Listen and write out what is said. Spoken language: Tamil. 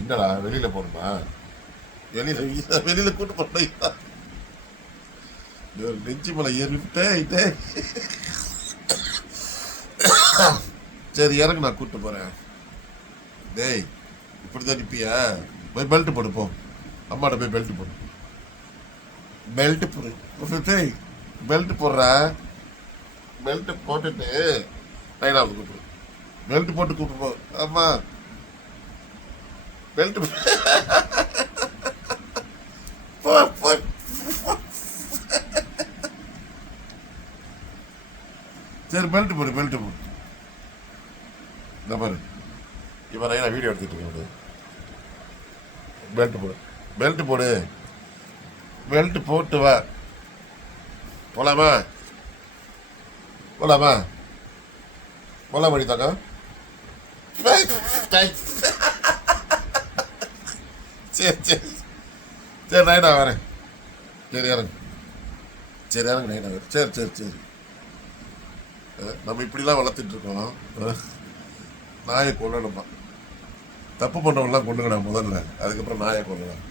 என்னடா வெளியில போகணுமா? வெளியில கூட்டு போனா நெஞ்சு மலை ஏறிட்டே. சரி இறங்கு, நான் கூட்டு போறேன். டேய், இப்படிதான் நிப்பியா? போய் பெல்ட் போடு போ. அம்மாட்ட போய் பெல்ட் போடு. பெல்ட் போடு. டேய், பெல்ட் போடுற. பெல்ட் போட்டுட்டு லைனாவது கூப்பிடு. பெல்ட் போட்டு கூப்பிட்டு போ. ஆமா, பெல்ட் போ போ. சரி பெல்ட் போடு, பெல்ட் போடு. இந்த பாரு, இவன் லைனா வீடியோ எடுத்துட்டு இருக்க. பெல்ட் போடு, பெல்ட் போடு. பெல்ட் போட்டு வா. போலாமா? போலாமா? போலாம் மணி தாங்க. சரி சரி சரி, நைனா வரேன். சரி இறங்கு. சரி இறங்கு நைனா வரேன். சரி சரி சரி. நம்ம இப்படிலாம் வளர்த்துட்டு இருக்கோம். நாயை கொல்லணுமா? தப்பு பண்ணுறவங்களாம் கொண்டுங்கடா முதல்ல, அதுக்கப்புறம் நாயை கொல்லலாம்.